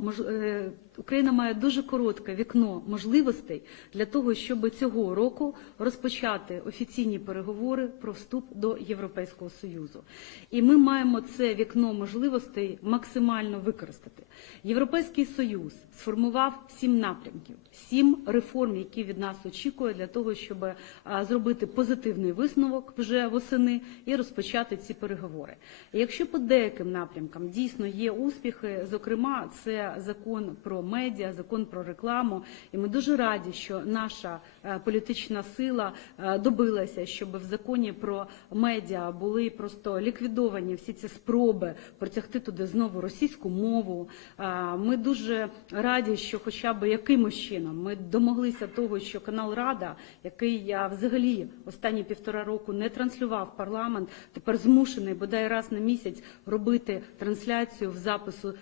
мож- е, Україна має дуже коротке вікно можливостей для того, щоб цього року розпочати офіційні переговори про вступ до Європейського союзу. І ми маємо це вікно можливостей максимально використати. Європейський союз сформував сім напрямків, сім реформ, які від нас очікує для того, щоб е, зробити позитивний висновок вже восени і розпочати ці переговори. Якщо по деяким напрямкам дійсно є успіхи, зокрема, це закон про медіа, закон про рекламу, і ми дуже раді, що наша е, політична сила е, добилася, щоб в законі про медіа були просто ліквідовані всі ці спроби протягти туди знову російську мову. Е, Ми дуже раді, що хоча б якимось чином ми домоглися того, що канал Рада, який я взагалі останні півтора року не транслював парламент, тепер змушений бодай раз на місяць робити трансляцію в запису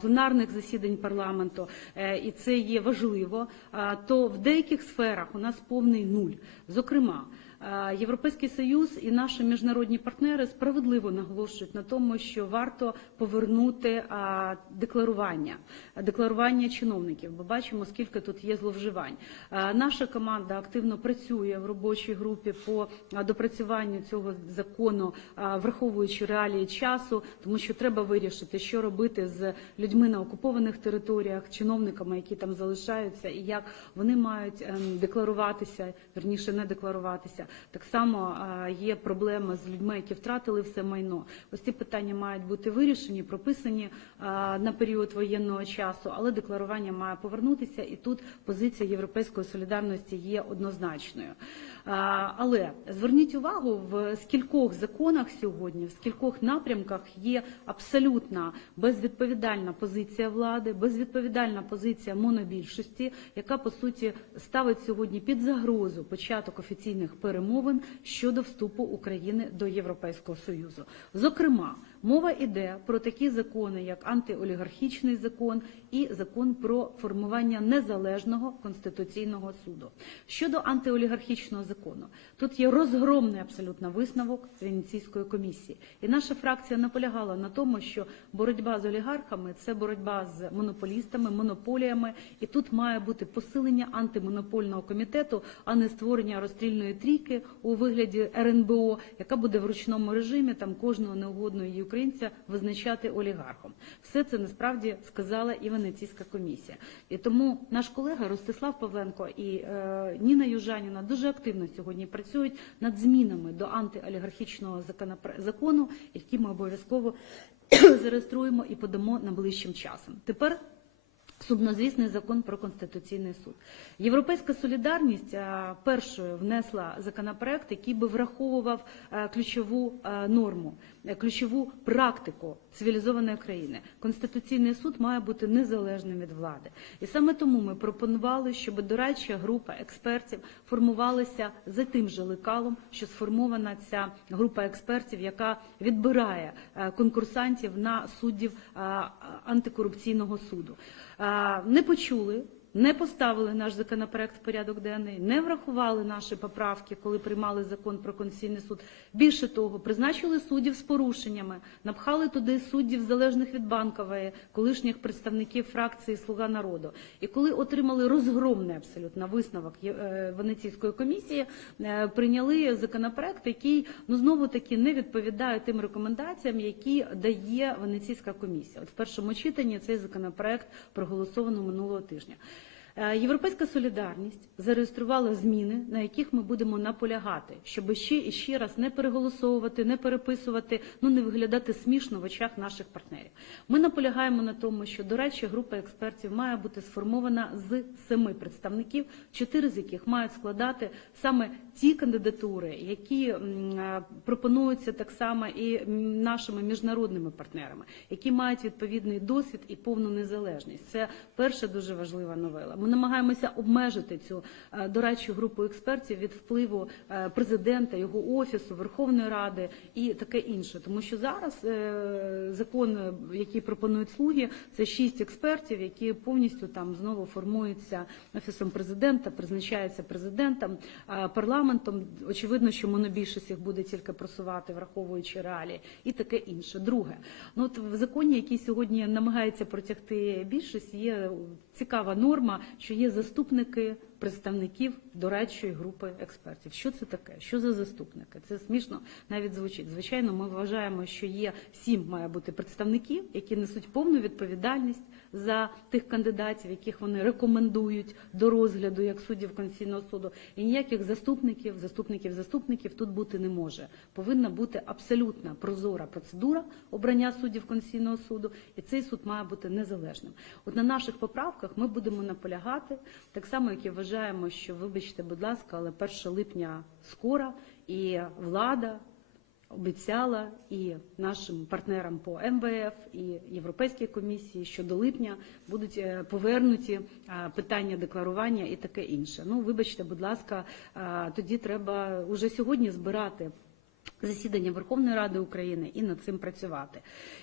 пленарних засідань парламенту, е, і це є важливо. То в деяких сферах у нас повний нуль. Зокрема. Європейський союз і наші міжнародні партнери справедливо наголошують на тому, що варто повернути декларування, декларування чиновників. Бо бачимо, скільки тут є зловживань. Наша команда активно працює в робочій групі по допрацюванню цього закону, враховуючи реалії часу, тому що треба вирішити, що робити з людьми на окупованих територіях, чиновниками, які там залишаються, і як вони мають ем, декларуватися, верніше не декларуватися. Так само є проблема з людьми, які втратили все майно. Ось ці питання мають бути вирішені, прописані на період воєнного часу, але декларування має повернутися, і тут позиція європейської солідарності є однозначною. Але зверніть увагу, в скількох законах сьогодні, в скількох напрямках є абсолютно безвідповідальна позиція влади, безвідповідальна позиція монобільшості, яка по суті ставить сьогодні під загрозу початок офіційних перемовин щодо вступу України до Європейського союзу. Зокрема, мова йде про такі закони, як антиолігархічний закон і закон про формування незалежного конституційного суду. Щодо антиолігархічного закону, тут є розгромний абсолютно висновок Венеційської комісії, і наша фракція наполягала на тому, що боротьба з олігархами це боротьба з монополістами, монополіями, і тут має бути посилення антимонопольного комітету, а не створення розстрільної трійки у вигляді РНБО, яка буде в ручному режимі там кожного неугодного її українця визначати олігархом. Все це насправді сказала і Венеційська комісія. І тому наш колега Ростислав Павленко і е, Ніна Южаніна дуже активно сьогодні працюють над змінами до антиолігархічного закону, які ми обов'язково зареєструємо і подамо найближчим часом. Тепер Сумнозвісний закон про конституційний суд. Європейська солідарність першою внесла законопроект, який би враховував ключову норму, е, ключову практику цивілізованої країни. Конституційний суд має бути незалежним від влади. І саме тому ми пропонували, щоб дорадча група експертів формувалася за тим же лекалом, що сформована ця група експертів, яка відбирає е, конкурсантів на суддів антикорупційного суду. Не почули. Не поставили наш законопроект в порядок денний, не врахували наші поправки, коли приймали закон про конституційний суд. Більше того, призначили суддів з порушеннями, напхали туди суддів залежних від банкової, колишніх представників фракції Слуга народу. І коли отримали розгромний абсолютно висновок е, Венеційської комісії, е, прийняли законопроект, який ну знову таки не відповідає тим рекомендаціям, які дає Венеційська комісія. От в першому читанні цей законопроект проголосовано минулого тижня. Е, Європейська солідарність зареєструвала зміни, на яких ми будемо наполягати, щоб ще і ще раз не переголосовувати, не переписувати, ну не виглядати смішно в очах наших партнерів. Ми наполягаємо на тому, що дорадча група експертів має бути сформована з семи представників, чотири з яких мають складати саме ті кандидатури, які е, пропонуються так само і нашими міжнародними партнерами, які мають відповідний досвід і повну незалежність. Це перша дуже важлива новела. Ми намагаємося обмежити цю е, дорадчу групу експертів від впливу е, президента, його офісу, Верховної Ради і таке інше. Тому що зараз е, закон, який пропонують слуги, це шість експертів, які повністю там знову формуються офісом президента, призначаються президентом, парламентом. Очевидно, що монобільшість їх буде тільки просувати, враховуючи реалії, і таке інше. Друге, ну от в законі, який сьогодні намагається протягти більшість, є цікава норма, що є заступники представників дорадчої групи експертів. Що це таке? Що за заступники? Це смішно навіть звучить. Звичайно, ми вважаємо, що є сім має бути представників, які несуть повну відповідальність за тих кандидатів, яких вони рекомендують до розгляду як суддів Конституційного суду. І ніяких заступників, заступників, заступників тут бути не може. Повинна бути абсолютна прозора процедура обрання суддів Конституційного суду, і цей суд має бути незалежним. От на наших поправках ми будемо наполягати, так само, як і вважаємо, що вибачте, будь ласка, але 1 липня скоро, і влада обіцяла і нашим партнерам по МВФ, і Європейській комісії, що до липня будуть е, повернуті е, питання декларування і таке інше. Ну, вибачте, будь ласка, е, тоді треба уже сьогодні збирати. Засідання Верховної Ради України і над цим працювати.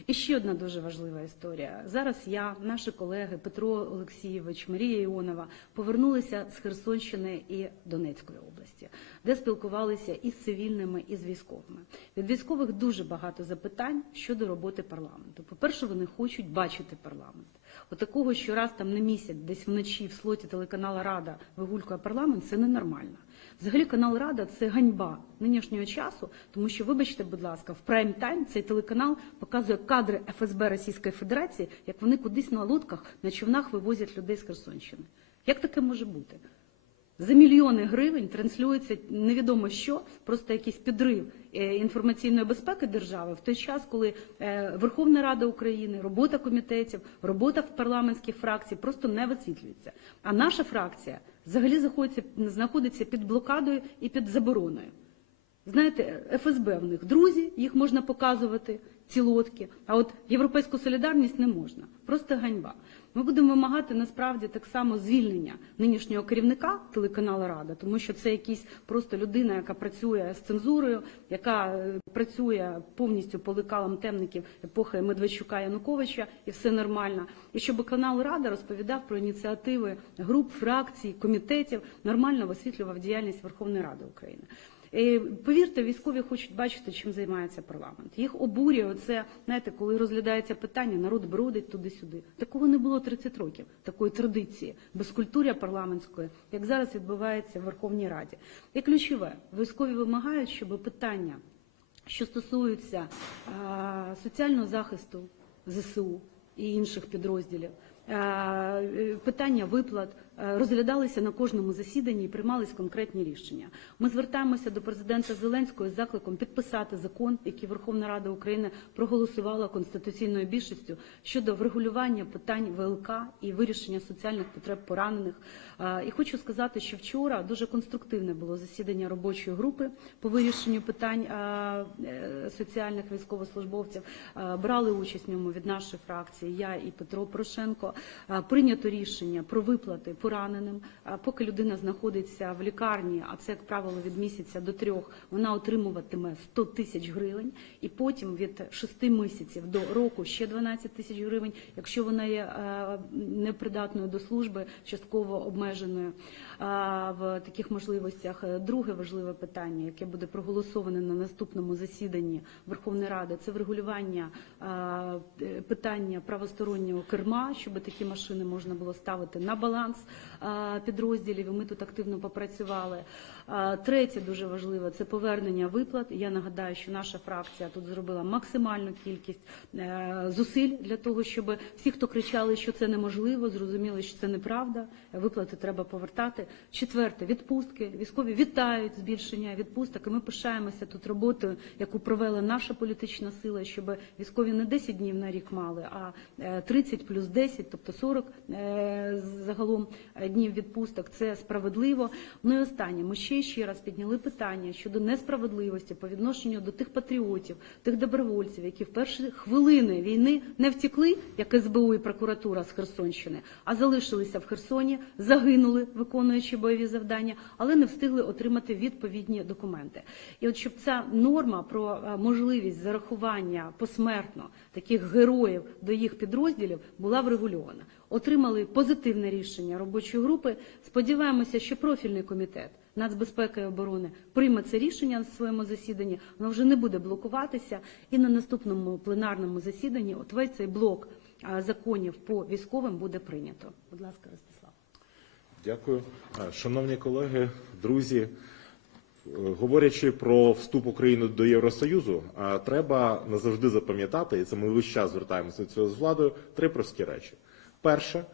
І ще одна дуже важлива історія. Зараз я, наші колеги Петро Олексійович, Марія Іонова повернулися з Херсонщини і Донецької області, де спілкувалися і з цивільними, і з військовими. Від військових дуже багато запитань щодо роботи парламенту. По-перше, вони хочуть бачити парламент. Отакого, що раз там на місяць, десь вночі в слоті телеканала Рада вигулькує парламент, це ненормально. Взагалі канал Рада це ганьба нинішнього часу, тому що, вибачте, будь ласка, в прайм тайм цей телеканал показує кадри ФСБ Російської Федерації, як вони кудись на лодках на човнах вивозять людей з Херсонщини. Як таке може бути? За мільйони гривень транслюється невідомо що, просто якийсь підрив е, інформаційної безпеки держави в той час, коли е, Верховна Рада України, робота комітетів, робота в парламентських фракцій просто не висвітлюється. А наша фракція взагалі знаходиться, під блокадою і під забороною. Знаєте, ФСБ в них друзі, їх можна показувати, ці лодки, а от європейську солідарність не можна. Просто ганьба. Ми будемо вимагати насправді так само звільнення нинішнього керівника телеканалу Рада, тому що це якийсь просто людина, яка працює з цензурою, яка е, працює повністю по лекалам темників епохи Медведчука Януковича, і все нормально. І щоб канал Рада розповідав про ініціативи груп, фракцій, комітетів, нормально висвітлював діяльність Верховної Ради України. Повірте, військові хочуть бачити, чим займається парламент. Їх обурює це, знаєте, коли розглядається питання, народ бродить туди-сюди. Такого не було 30 років, такої традиції, безкультуря парламентської, як зараз відбувається в Верховній Раді. І ключове, військові вимагають, щоб питання, що стосуються а, соціального захисту ЗСУ і інших підрозділів, а, е, питання виплат розглядалися на кожному засіданні і приймались конкретні рішення. Ми звертаємося до президента Зеленського з закликом підписати закон, який Верховна Рада України проголосувала конституційною більшістю щодо врегулювання питань ВЛК і вирішення соціальних потреб поранених. Е, І хочу сказати, що вчора дуже конструктивне було засідання робочої групи по вирішенню питань е, е, соціальних військовослужбовців. Е, Брали участь в ньому від нашої фракції, я і Петро Порошенко. Е, Прийнято рішення про виплати пораненим. Е, Поки людина знаходиться в лікарні, а це, як правило, від місяця до трьох, вона отримуватиме 100 тисяч гривень, і потім від 6 місяців до року ще 12 тисяч гривень, якщо вона є е, непридатною до служби, частково обмеженою в таких можливостях. Е, Друге важливе питання, яке буде проголосоване на наступному засіданні Верховної Ради, це врегулювання питання правостороннього керма, щоб такі машини можна було ставити на баланс підрозділів. І ми тут активно попрацювали. Е, Третє дуже важливе це повернення виплат. Я нагадаю, що наша фракція тут зробила максимальну кількість е, зусиль для того, щоб всі, хто кричали, що це неможливо, зрозуміли, що це неправда. Виплати треба повертати. Четверте відпустки. Військові вітають збільшення відпусток. І ми пишаємося тут роботою, яку провела наша політична сила, щоб військові не 10 днів на рік мали, а е, 30 плюс 10, тобто 40 е, загалом е, днів відпусток. Це справедливо. Ну і останнє, ми ще ще раз підняли питання щодо несправедливості по відношенню до тих патріотів, тих добровольців, які в перші хвилини війни не втекли, як СБУ і прокуратура з Херсонщини, а залишилися в Херсоні, загинули, виконуючи бойові завдання, але не встигли отримати відповідні документи. І от щоб ця норма про е, можливість зарахування посмертно таких героїв до їх підрозділів була врегульована. Отримали позитивне рішення робочої групи. Сподіваємося, що профільний комітет нацбезпеки і оборони прийме це рішення на своєму засіданні. Воно вже не буде блокуватися, і на наступному пленарному засіданні от весь цей блок законів по військовим буде прийнято. Будь ласка, Ростислав. Дякую. Шановні колеги, друзі, е, говорячи про вступ України до Євросоюзу, треба назавжди запам'ятати, і це ми весь час звертаємося до цього з владою, три прості речі. Перше,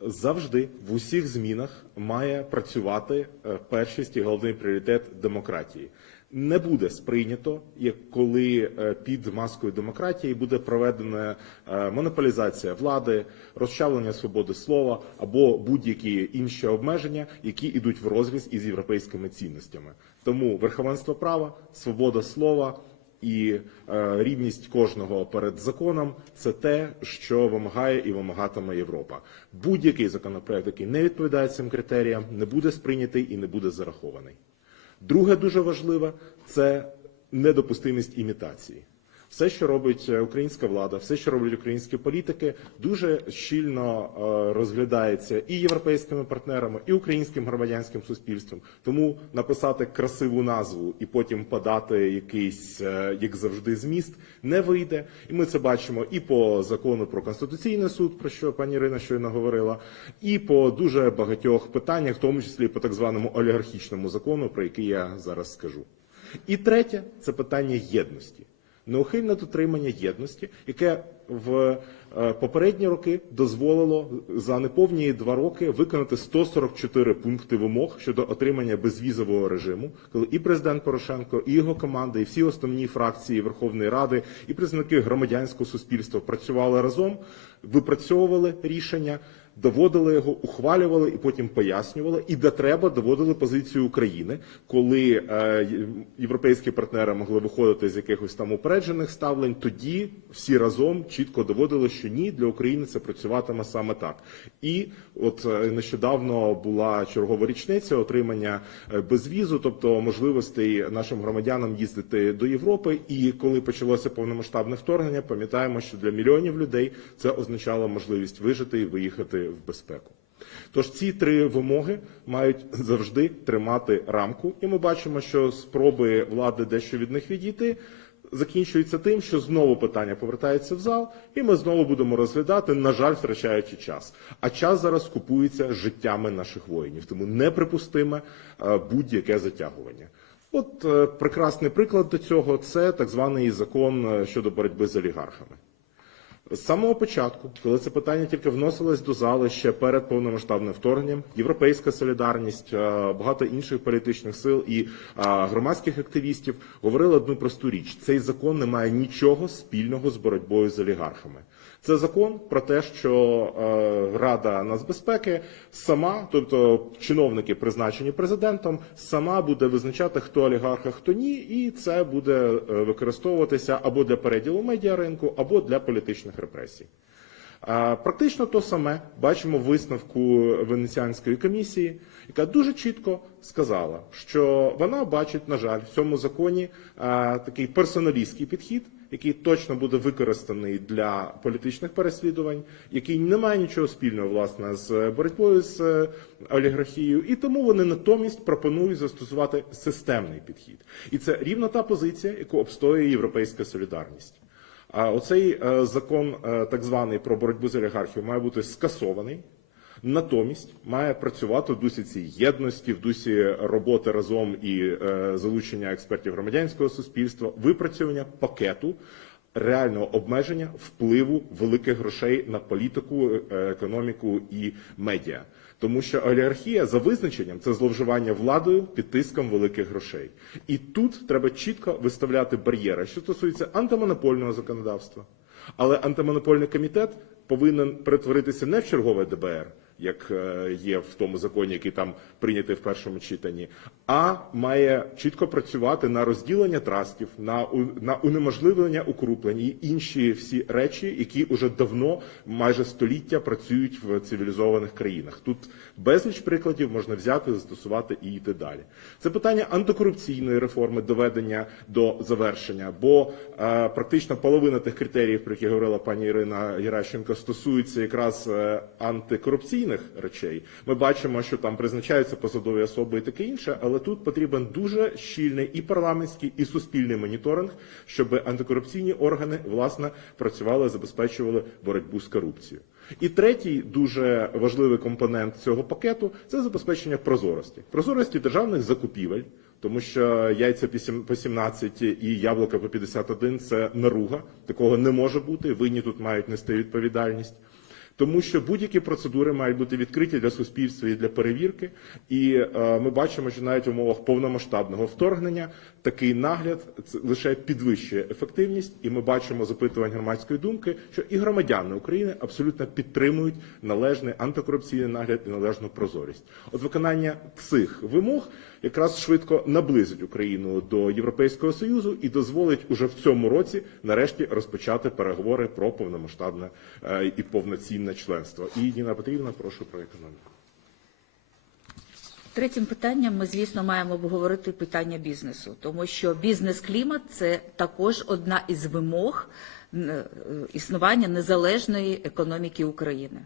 завжди в усіх змінах має працювати е, першість і головний пріоритет демократії. Не буде сприйнято, як коли е, під маскою демократії буде проведена е, монополізація влади, розчавлення свободи слова або будь-які інші обмеження, які йдуть в розріз із європейськими цінностями. Тому верховенство права, свобода слова і е, рівність кожного перед законом це те, що вимагає і вимагатиме Європа. Будь-який законопроект, який не відповідає цим критеріям, не буде сприйнятий і не буде зарахований. Друге дуже важливе це недопустимість імітації. Все, що робить е, українська влада, все, що роблять українські політики, дуже щільно е, розглядається і європейськими партнерами, і українським громадянським суспільством. Тому написати красиву назву і потім подати якийсь, е, як завжди, зміст не вийде. І ми це бачимо і по закону про конституційний суд, про що пані Ірина щойно говорила, і по дуже багатьох питаннях, в тому числі по так званому олігархічному закону, про який я зараз скажу. І третє це питання єдності неухильне дотримання єдності, яке в е, попередні роки дозволило за неповні два роки виконати 144 пункти вимог щодо отримання безвізового режиму, коли і президент Порошенко, і його команда, і всі основні фракції Верховної Ради, і представники громадянського суспільства працювали разом, випрацьовували рішення. Доводили його, ухвалювали і потім пояснювали, і де треба доводили позицію України, коли е, європейські партнери могли виходити з якихось там упереджених ставлень. Тоді всі разом чітко доводили, що ні, для України це працюватиме саме так. І от е, нещодавно була чергова річниця отримання е, безвізу, тобто можливостей нашим громадянам їздити до Європи. І коли почалося повномасштабне вторгнення, пам'ятаємо, що для мільйонів людей це означало можливість вижити і виїхати в безпеку. Тож ці три вимоги мають завжди тримати рамку, і ми бачимо, що спроби влади дещо від них відійти закінчуються тим, що знову питання повертається в зал, і ми знову будемо розглядати, на жаль, втрачаючи час. А час зараз купується життями наших воїнів, тому неприпустиме е, будь-яке затягування. От е, прекрасний приклад до цього це так званий закон е, щодо боротьби з олігархами. З самого початку, коли це питання тільки вносилось до зали ще перед повномасштабним вторгненням, європейська солідарність, е, багато інших політичних сил і е, громадських активістів говорили одну просту річ: цей закон не має нічого спільного з боротьбою з олігархами. Це закон про те, що е, Рада нацбезпеки сама, тобто чиновники, призначені президентом, сама буде визначати, хто олігарх, а хто ні, і це буде е, використовуватися або для переділу медіаринку, або для політичних репресій. Практично то саме бачимо висновку Венеціанської комісії, яка дуже чітко сказала, що вона бачить, на жаль, в цьому законі такий персоналістський підхід, який точно буде використаний для політичних переслідувань, який не має нічого спільного власне з боротьбою з е, олігархією, і тому вони натомість пропонують застосувати системний підхід, і це рівно та позиція, яку обстоює європейська солідарність. А оцей е, закон, е, так званий про боротьбу з олігархією, має бути скасований. Натомість має працювати в дусі цієї єдності, в дусі роботи разом і е, залучення експертів громадянського суспільства, випрацювання пакету реального обмеження впливу великих грошей на політику, е, економіку і медіа. Тому що олігархія за визначенням це зловживання владою під тиском великих грошей. І тут треба чітко виставляти бар'єри, що стосується антимонопольного законодавства. Але антимонопольний комітет повинен перетворитися не в чергове ДБР. Як е, є в тому законі, який там прийнятий в першому читанні, а має чітко працювати на розділення трастів, на, на унеможливлення укруплень і інші всі речі, які уже давно, майже століття, працюють в цивілізованих країнах. Тут безліч прикладів можна взяти, застосувати і йти далі. Це питання антикорупційної реформи, доведення до завершення, бо е, практично половина тих критеріїв, про які говорила пані Ірина Геращенко, стосується якраз е, антикорупційних речей. Ми бачимо, що там призначаються посадові особи і таке інше, але тут потрібен дуже щільний і парламентський, і суспільний моніторинг, щоб антикорупційні органи власне працювали, забезпечували боротьбу з корупцією. І третій дуже важливий компонент цього пакету це забезпечення прозорості, прозорості державних закупівель. Тому що яйця по 17 і яблука по 51 – це наруга. Такого не може бути. Винні тут мають нести відповідальність. Тому що будь-які процедури мають бути відкриті для суспільства і для перевірки. І е, ми бачимо, що навіть в умовах повномасштабного вторгнення такий нагляд лише підвищує ефективність. І ми бачимо запитувань громадської думки, що і громадяни України абсолютно підтримують належний антикорупційний нагляд і належну прозорість. От виконання цих вимог якраз швидко наблизить Україну до Європейського союзу і дозволить уже в цьому році нарешті розпочати переговори про повномасштабне е, і повноцінне членство. І Ніна Петрівна, прошу про економіку. Третім питанням ми, звісно, маємо обговорити питання бізнесу, тому що бізнес-клімат це також одна із вимог е, існування незалежної економіки України.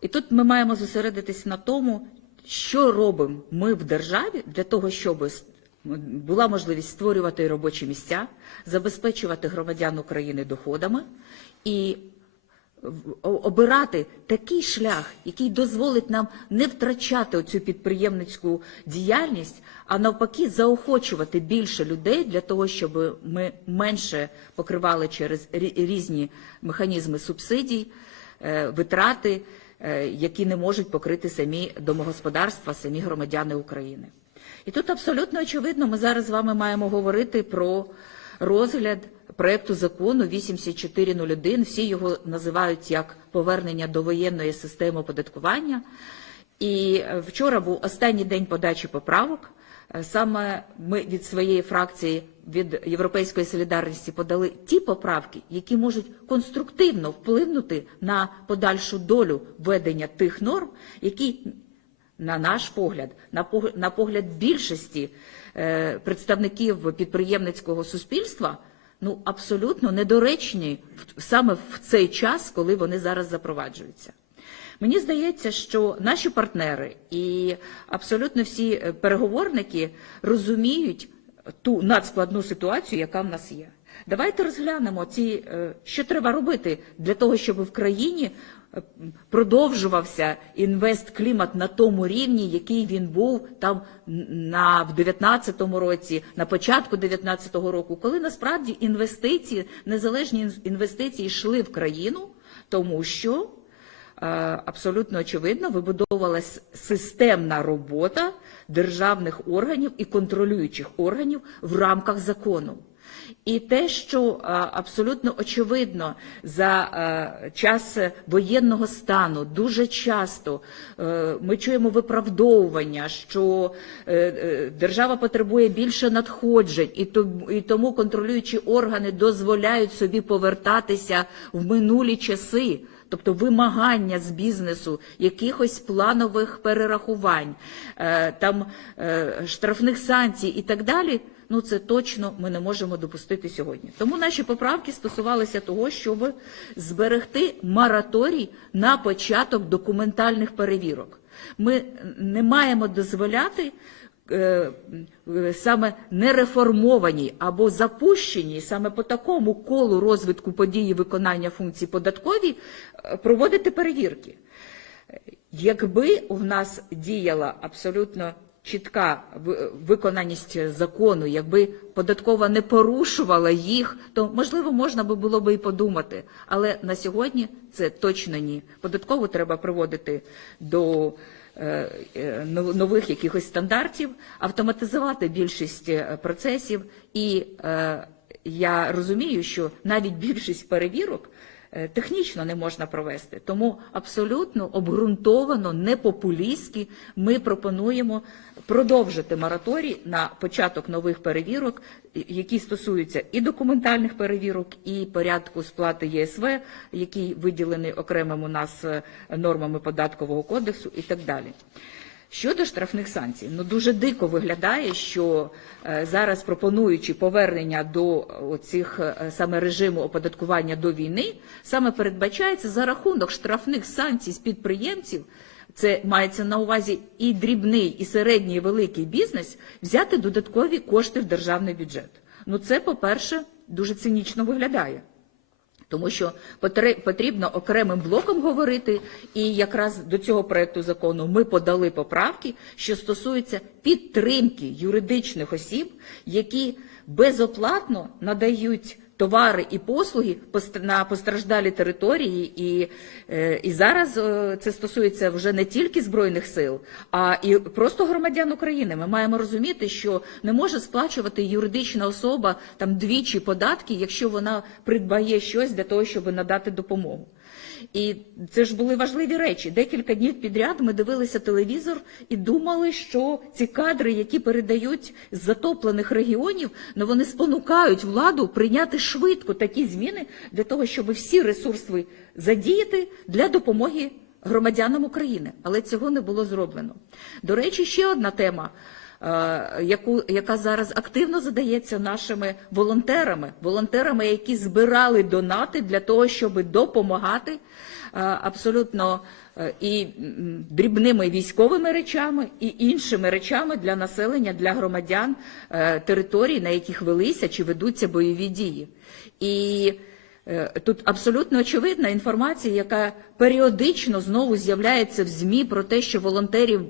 І тут ми маємо зосередитись на тому, що робимо ми в державі для того, щоб була можливість створювати робочі місця, забезпечувати громадян України доходами і обирати такий шлях, який дозволить нам не втрачати оцю підприємницьку діяльність, а навпаки заохочувати більше людей для того, щоб ми менше покривали через різні механізми субсидій, е, витрати, які не можуть покрити самі домогосподарства, самі громадяни України. І тут абсолютно очевидно, ми зараз з вами маємо говорити про розгляд проекту закону 8401. Всі його називають як повернення до воєнної системи оподаткування. І е, вчора був останній день подачі поправок. Е, Саме ми від своєї фракції від Європейської солідарності подали ті поправки, які можуть конструктивно вплинути на подальшу долю введення тих норм, які на наш погляд, на пог- погляд більшості е, представників підприємницького суспільства, ну абсолютно недоречні саме в цей час, коли вони зараз запроваджуються. Мені здається, що наші партнери і абсолютно всі е, переговорники розуміють ту надскладну ситуацію, яка в нас є. Давайте розглянемо ці, е, що треба робити для того, щоб в країні е, продовжувався інвестклімат на тому рівні, який він був там на в 19-му році, на початку 19-го року, коли насправді інвестиції, незалежні інвестиції йшли в країну, тому що абсолютно очевидно вибудовувалась системна робота державних органів і контролюючих органів в рамках закону. І те, що е, абсолютно очевидно за е, час воєнного стану дуже часто е, ми чуємо виправдовування, що е, е, держава потребує більше надходжень, і тому контролюючі органи дозволяють собі повертатися в минулі часи. Тобто вимагання з бізнесу якихось планових перерахувань, е, там е, штрафних санкцій і так далі. Ну це точно ми не можемо допустити сьогодні. Тому наші поправки стосувалися того, щоб зберегти мораторій на початок документальних перевірок. Ми не маємо дозволяти саме нереформовані або запущені саме по такому колу розвитку події виконання функцій податкові е, проводити перевірки. Якби у нас діяла абсолютно чітка ви- виконаність закону, якби податкова не порушувала їх, то можливо можна було би і подумати. Але на сьогодні це точно ні. Податкову треба приводити до е, е, нових якихось стандартів, автоматизувати більшість е, процесів. І е, я розумію, що навіть більшість перевірок е, технічно не можна провести. Тому абсолютно обґрунтовано, не популістськи ми пропонуємо продовжити мораторій на початок нових перевірок, які стосуються і документальних перевірок, і порядку сплати ЄСВ, який виділений окремим у нас е, нормами податкового кодексу, і так далі. Щодо штрафних санкцій, ну дуже дико виглядає, що е, зараз пропонуючи повернення до цих саме режиму оподаткування до війни, саме передбачається за рахунок штрафних санкцій з підприємців. Це мається на увазі і дрібний, і середній, і великий бізнес взяти додаткові кошти в державний бюджет. Ну це, по-перше, дуже цинічно виглядає. Тому що потрібно окремим блоком говорити, і якраз до цього проекту закону ми подали поправки, що стосуються підтримки юридичних осіб, які безоплатно надають товари і послуги на постраждалі території, і, е, і зараз е, це стосується вже не тільки збройних сил, а і просто громадян України. Ми маємо розуміти, що не може сплачувати юридична особа там двічі податки, якщо вона придбає щось для того, щоб надати допомогу. І це ж були важливі речі. Декілька днів підряд ми дивилися телевізор і думали, що ці кадри, які передають з затоплених регіонів, ну вони спонукають владу прийняти швидко такі зміни для того, щоб всі ресурси задіяти для допомоги громадянам України. Але цього не було зроблено. До речі, ще одна тема. Е, Яку, яка зараз активно задається нашими волонтерами, волонтерами, які збирали донати для того, щоб допомагати е, абсолютно е, і дрібними військовими речами, і іншими речами для населення, для громадян територій, на яких велися чи ведуться бойові дії. І Тут абсолютно очевидна інформація, яка періодично знову з'являється в ЗМІ про те, що волонтерів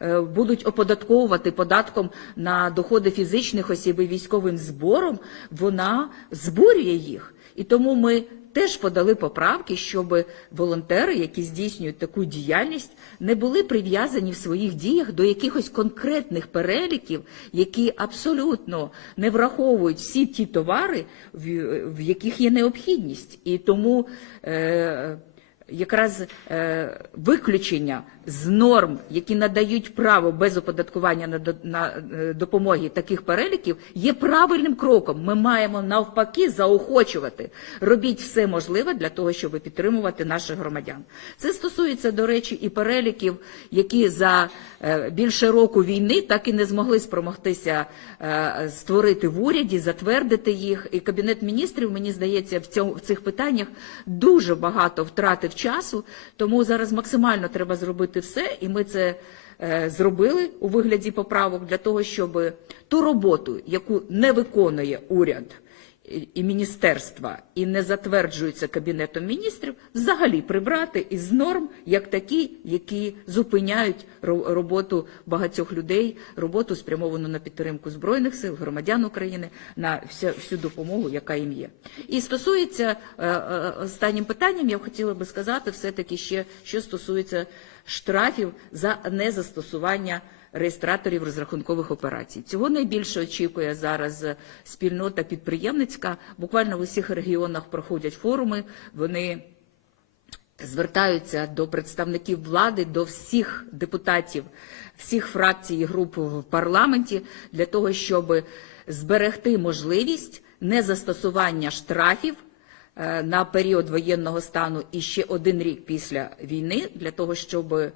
е, будуть оподатковувати податком на доходи фізичних осіб і військовим збором, вона збурює їх. І тому ми теж подали поправки, щоб волонтери, які здійснюють таку діяльність, не були прив'язані в своїх діях до якихось конкретних переліків, які абсолютно не враховують всі ті товари, в, яких є необхідність. І тому е, якраз е, виключення з норм, які надають право без оподаткування на, до- на е, допомоги таких переліків, є правильним кроком. Ми маємо навпаки заохочувати. Робіть все можливе для того, щоб підтримувати наших громадян. Це стосується, до речі, і переліків, які за е, більше року війни так і не змогли спромогтися створити в уряді, затвердити їх. І кабінет міністрів, мені здається, в цьому в цих питаннях дуже багато втратив часу. Тому зараз максимально треба зробити все, і ми це. е, Зробили у вигляді поправок для того, щоб ту роботу, яку не виконує уряд і- міністерства, і не затверджується кабінетом міністрів, взагалі прибрати із норм як такі, які зупиняють ро- роботу багатьох людей, роботу спрямовану на підтримку збройних сил, громадян України, на всю допомогу, яка їм є. І стосується е, е, останнім питанням, я хотіла би сказати, все таки ще що стосується штрафів за незастосування реєстраторів розрахункових операцій. Цього найбільше очікує зараз спільнота підприємницька. Буквально в усіх регіонах проходять форуми. Вони звертаються до представників влади, до всіх депутатів, всіх фракцій і груп в парламенті для того, щоб зберегти можливість незастосування штрафів е, на період воєнного стану і ще один рік після війни, для того, щоб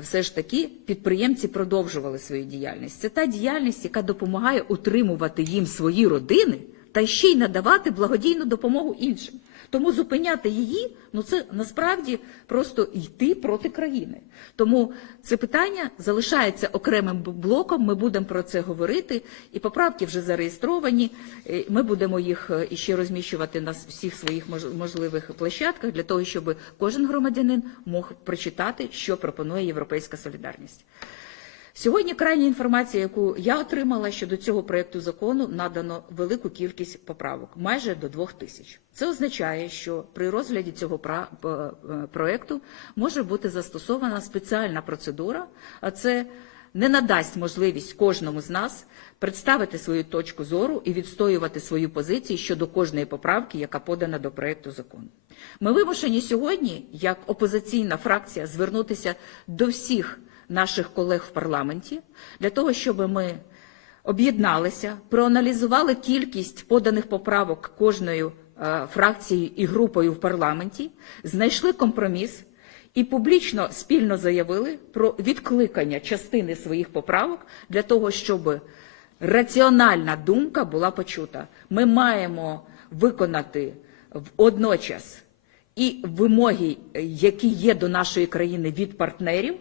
все ж таки підприємці продовжували свою діяльність. Це та діяльність, яка допомагає утримувати їм свої родини та ще й надавати благодійну допомогу іншим. Тому зупиняти її, ну це насправді просто йти проти країни. Тому це питання залишається окремим блоком. Ми будемо про це говорити, і поправки вже зареєстровані. Е, Ми будемо їх е, іще розміщувати на всіх своїх мож- можливих площадках для того, щоб кожен громадянин мог прочитати, що пропонує Європейська солідарність. Сьогодні крайня інформація, яку я отримала щодо цього проекту закону, надано велику кількість поправок, майже до двох тисяч. Це означає, що при розгляді цього е, проекту може бути застосована спеціальна процедура, а це не надасть можливість кожному з нас представити свою точку зору і відстоювати свою позицію щодо кожної поправки, яка подана до проекту закону. Ми вимушені сьогодні, як опозиційна фракція, звернутися до всіх наших колег в парламенті для того, щоб ми об'єдналися, проаналізували кількість поданих поправок кожною е, фракцією і групою в парламенті, знайшли компроміс і публічно спільно заявили про відкликання частини своїх поправок для того, щоб раціональна думка була почута. Ми маємо виконати водночас і вимоги, е, які є до нашої країни від партнерів,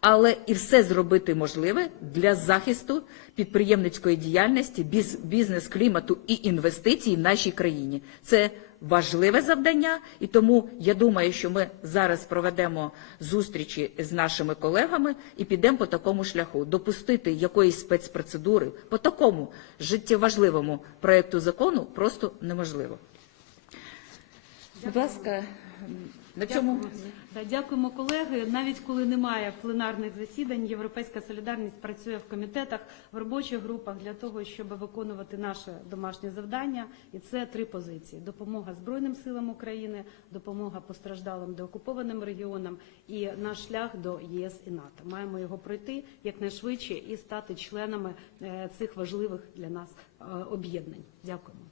але і все зробити можливе для захисту підприємницької діяльності, бізнес-клімату і інвестицій в нашій країні. Це важливе завдання, і тому я думаю, що ми зараз проведемо зустрічі з нашими колегами і підемо по такому шляху. Допустити якоїсь спецпроцедури по такому життєважливому проекту закону просто неможливо. Будь ласка, на цьому. Да, Дякуємо, колеги. Навіть коли немає пленарних засідань, Європейська солідарність працює в комітетах, в робочих групах для того, щоб виконувати наше домашнє завдання. І це три позиції: допомога Збройним силам України, допомога постраждалим деокупованим регіонам і наш шлях до ЄС і НАТО. Маємо його пройти якнайшвидше і стати членами е, цих важливих для нас е, об'єднань. Дякуємо.